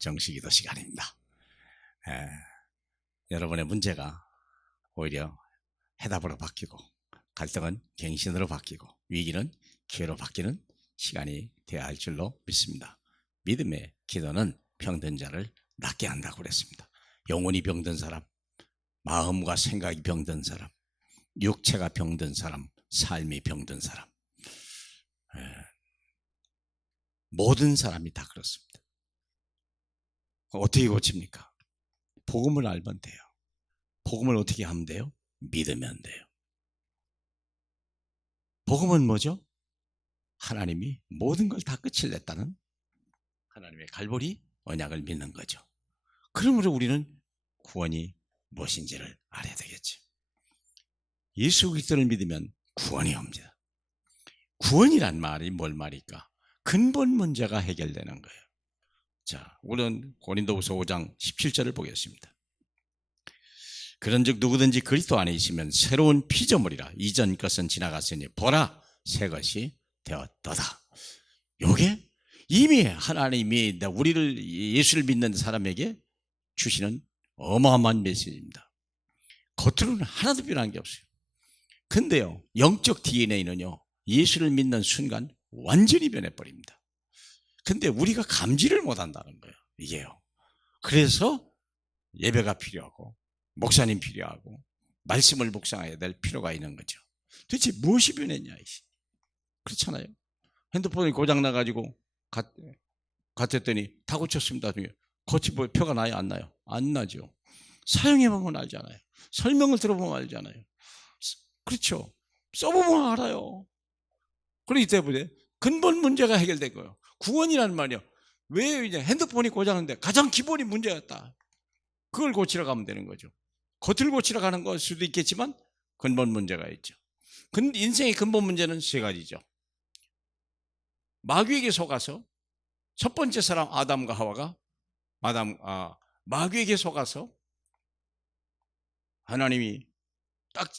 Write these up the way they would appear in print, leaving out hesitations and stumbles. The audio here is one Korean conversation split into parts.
정식기도 시간입니다. 여러분의 문제가 오히려 해답으로 바뀌고 갈등은 갱신으로 바뀌고 위기는 기회로 바뀌는 시간이 되어야 할 줄로 믿습니다. 믿음의 기도는 병든 자를 낫게 한다고 그랬습니다. 영혼이 병든 사람, 마음과 생각이 병든 사람, 육체가 병든 사람, 삶이 병든 사람, 모든 사람이 다 그렇습니다. 어떻게 고칩니까? 복음을 알면 돼요. 복음을 어떻게 하면 돼요? 믿으면 돼요. 복음은 뭐죠? 하나님이 모든 걸 다 끝을 냈다는 하나님의 갈보리 언약을 믿는 거죠. 그러므로 우리는 구원이 무엇인지를 알아야 되겠죠. 예수 그리스도를 믿으면 구원이 옵니다. 구원이란 말이 뭘 말일까? 근본 문제가 해결되는 거예요. 자, 우리는 고린도후서 5장 17절을 보겠습니다. 그런즉 누구든지 그리스도 안에 있으면 새로운 피조물이라 이전 것은 지나갔으니 보라 새 것이 되었도다. 요게 이미 하나님이 우리를 예수를 믿는 사람에게 주시는 어마어마한 메시지입니다. 겉으로는 하나도 변한 게 없어요. 근데요, 영적 DNA는요, 예수를 믿는 순간 완전히 변해버립니다. 근데 우리가 감지를 못한다는 거예요. 이게요. 그래서 예배가 필요하고 목사님 필요하고 말씀을 묵상해야 될 필요가 있는 거죠. 도대체 무엇이 변했냐? 그렇잖아요. 핸드폰이 고장나가지고 갔더니 다 고쳤습니다. 고치 표가 나요? 안 나요? 안 나죠. 사용해보면 알잖아요. 설명을 들어보면 알잖아요. 그렇죠. 써보면 알아요. 그렇기 때문에 근본 문제가 해결된 거예요. 구원이라는 말이요. 왜 이제 핸드폰이 고장났는데 가장 기본이 문제였다. 그걸 고치러 가면 되는 거죠. 겉을 고치러 가는 걸 수도 있겠지만 근본 문제가 있죠. 인생의 근본 문제는 세 가지죠. 마귀에게 속아서 첫 번째 사람 아담과 하와가 마귀에게 속아서 하나님이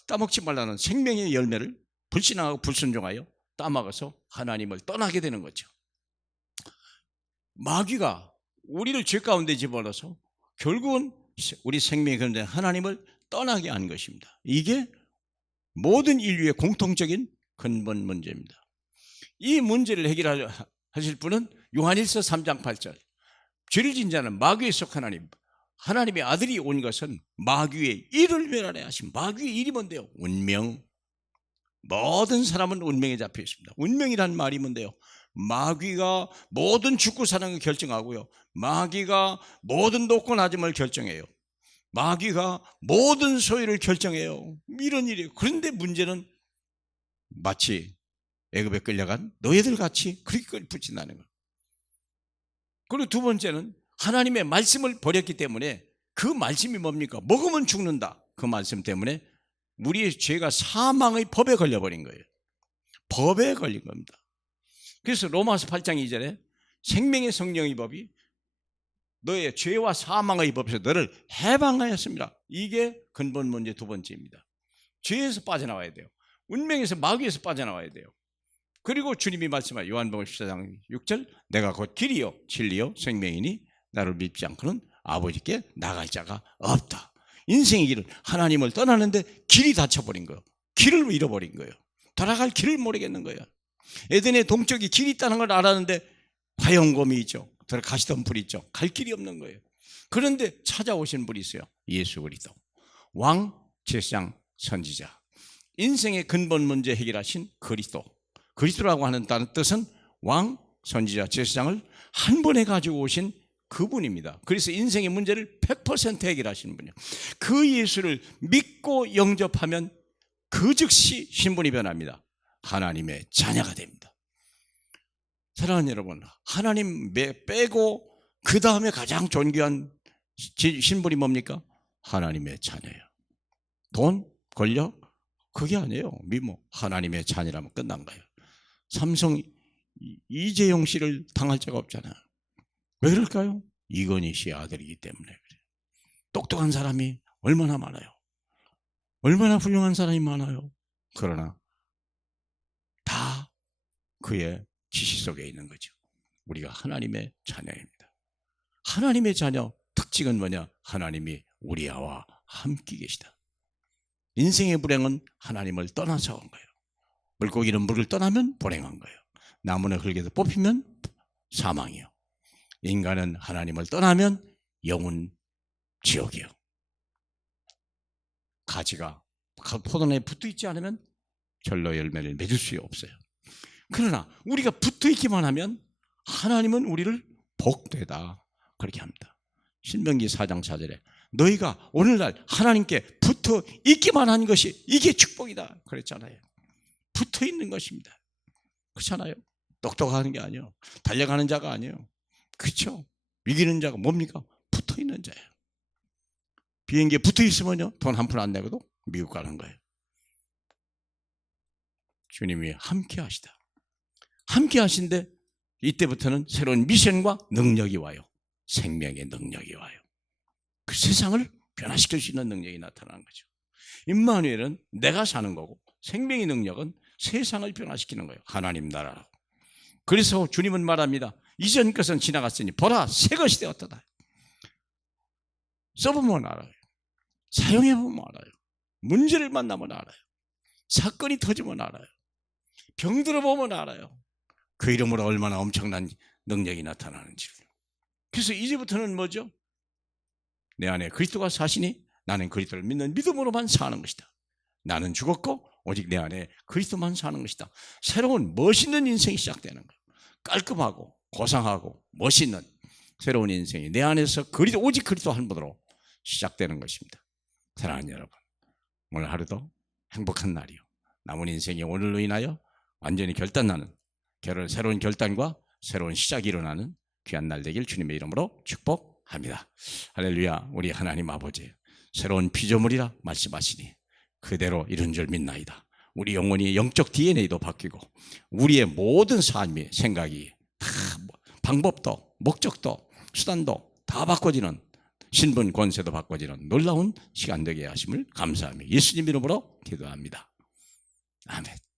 따먹지 말라는 생명의 열매를 불신하고 불순종하여 따먹어서 하나님을 떠나게 되는 거죠. 마귀가 우리를 죄 가운데 집어넣어서 결국은 우리 생명의 근원 하나님을 떠나게 한 것입니다. 이게 모든 인류의 공통적인 근본 문제입니다. 이 문제를 해결하실 분은 요한일서 3장 8절 죄를 진 자는 마귀에 속한 하나님의 아들이 온 것은 마귀의 일을 멸하려 하신 마귀의 일이 뭔데요? 운명. 모든 사람은 운명에 잡혀 있습니다. 운명이란 말이 뭔데요? 마귀가 모든 죽고 사는 걸 결정하고요. 마귀가 모든 높고 낮음을 결정해요. 마귀가 모든 소유를 결정해요. 이런 일이에요. 그런데 문제는 마치 애굽에 끌려간 너희들 같이 그렇게 붙인다는 거예요. 그리고 두 번째는 하나님의 말씀을 버렸기 때문에 그 말씀이 뭡니까? 먹으면 죽는다. 그 말씀 때문에 우리의 죄가 사망의 법에 걸려버린 거예요. 법에 걸린 겁니다. 그래서 로마서 8장 2절에 생명의 성령의 법이 너의 죄와 사망의 법에서 너를 해방하였습니다. 이게 근본 문제 두 번째입니다. 죄에서 빠져나와야 돼요. 운명에서 마귀에서 빠져나와야 돼요. 그리고 주님이 말씀하신 요한복음 14장 6절 내가 곧 길이요 진리요 생명이니 나를 믿지 않고는 아버지께 나갈 자가 없다. 인생의 길은 하나님을 떠나는데 길이 닫혀버린 거예요. 길을 잃어버린 거예요. 돌아갈 길을 모르겠는 거예요. 에덴의 동쪽에 길이 있다는 걸 알았는데 화염검이 있죠. 가시던 불이 있죠. 갈 길이 없는 거예요. 그런데 찾아오신 분이 있어요. 예수 그리스도 왕, 제사장, 선지자. 인생의 근본 문제 해결하신 그리스도. 그리스도라고 하는 뜻은 왕, 선지자, 제사장을 한 번에 가지고 오신 그분입니다. 그래서 인생의 문제를 100% 해결하시는 분이에요. 그 예수를 믿고 영접하면 그 즉시 신분이 변합니다. 하나님의 자녀가 됩니다. 사랑하는 여러분, 하나님 빼고 그 다음에 가장 존귀한 신분이 뭡니까? 하나님의 자녀예요. 돈, 권력, 그게 아니에요. 미모, 하나님의 자녀라면 끝난 거예요. 삼성 이재용 씨를 당할 자가 없잖아요. 왜 그럴까요? 이건희 씨의 아들이기 때문에 그래요. 똑똑한 사람이 얼마나 많아요. 얼마나 훌륭한 사람이 많아요. 그러나 다 그의 지시 속에 있는 거죠. 우리가 하나님의 자녀입니다. 하나님의 자녀 특징은 뭐냐? 하나님이 우리와 함께 계시다. 인생의 불행은 하나님을 떠나서 온 거예요. 물고기는 물을 떠나면 불행한 거예요. 나무는 흙에서 뽑히면 사망이요. 인간은 하나님을 떠나면 영혼 지옥이요. 가지가 포도나무에 붙어있지 않으면 절로 열매를 맺을 수 없어요. 그러나 우리가 붙어있기만 하면 하나님은 우리를 복되다 그렇게 합니다. 신명기 4장 4절에 너희가 오늘날 하나님께 붙어있기만 한 것이 이게 축복이다 그랬잖아요. 붙어있는 것입니다. 그렇잖아요. 똑똑하는 게 아니에요. 달려가는 자가 아니에요. 그렇죠. 이기는 자가 뭡니까? 붙어있는 자예요. 비행기에 붙어있으면요 돈 한 푼 안 내고도 미국 가는 거예요. 주님이 함께 하시다. 함께 하신데 이때부터는 새로운 미션과 능력이 와요. 생명의 능력이 와요. 그 세상을 변화시킬 수 있는 능력이 나타나는 거죠. 임마누엘은 내가 사는 거고 생명의 능력은 세상을 변화시키는 거예요. 하나님 나라라고. 그래서 주님은 말합니다. 이전 것은 지나갔으니 보라 새 것이 되었다. 써보면 알아요. 사용해보면 알아요. 문제를 만나면 알아요. 사건이 터지면 알아요. 병들어 보면 알아요. 그 이름으로 얼마나 엄청난 능력이 나타나는지를. 그래서 이제부터는 뭐죠? 내 안에 그리스도가 사시니 나는 그리스도를 믿는 믿음으로만 사는 것이다. 나는 죽었고 오직 내 안에 그리스도만 사는 것이다. 새로운 멋있는 인생이 시작되는 거예요. 깔끔하고 고상하고 멋있는 새로운 인생이 내 안에서 오직 그리스도 한 분으로 시작되는 것입니다. 사랑하는 여러분, 오늘 하루도 행복한 날이요. 남은 인생이 오늘로 인하여 완전히 결단나는 새로운 결단과 새로운 시작이 일어나는 귀한 날 되길 주님의 이름으로 축복합니다. 할렐루야. 우리 하나님 아버지, 새로운 피조물이라 말씀하시니 그대로 이룬 줄 믿나이다. 우리 영혼이 영적 DNA도 바뀌고 우리의 모든 삶이 생각이 다 방법도 목적도 수단도 다 바꿔지는 신분 권세도 바꿔지는 놀라운 시간 되게 하심을 감사하며 예수님 이름으로 기도합니다. 아멘.